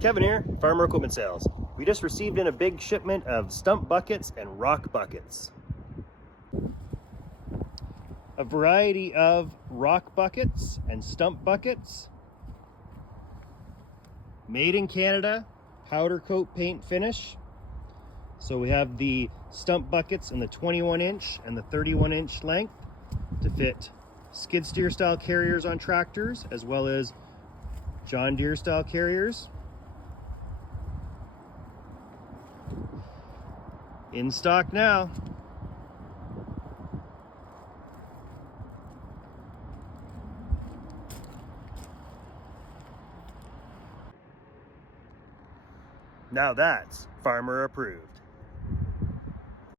Kevin here, Farmer Equipment Sales. We just received in a big shipment of stump buckets and rock buckets. A variety of rock buckets and stump buckets. Made in Canada, powder coat paint finish. So we have the stump buckets in the 21-inch and the 31-inch length to fit skid steer style carriers on tractors, as well as John Deere style carriers. In stock now. Now that's farmer approved.